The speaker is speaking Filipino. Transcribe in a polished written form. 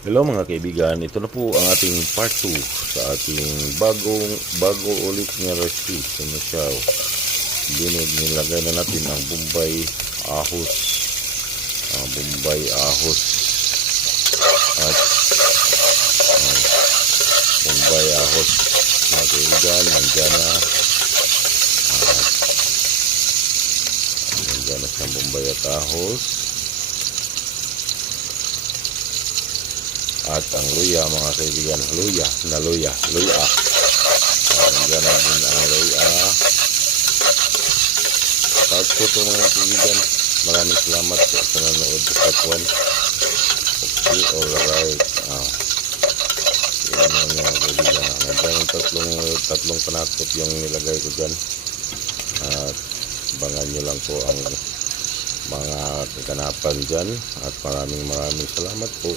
Hello mga kaibigan, ito na po ang ating part 2 sa ating bago ulit na recipe. Ito na siya. Nilagay na natin ang Bombay ahos. Bombay ahos. At Bombay ahos. Mga kaibigan, nandiyan na. Nandiyan na siyang Bombay at ahos. At ang luya mga kaibigan, luya. Nandiyan na din ang luya. At po ito mga kaibigan, maraming salamat sa nanonood sa part 1. Okay, alright. Yan mga kaibigan. Nandiyan yung tatlong panakot yung nilagay ko dyan. At abangan nyo lang po ang mga kaganapan dyan. At maraming salamat po.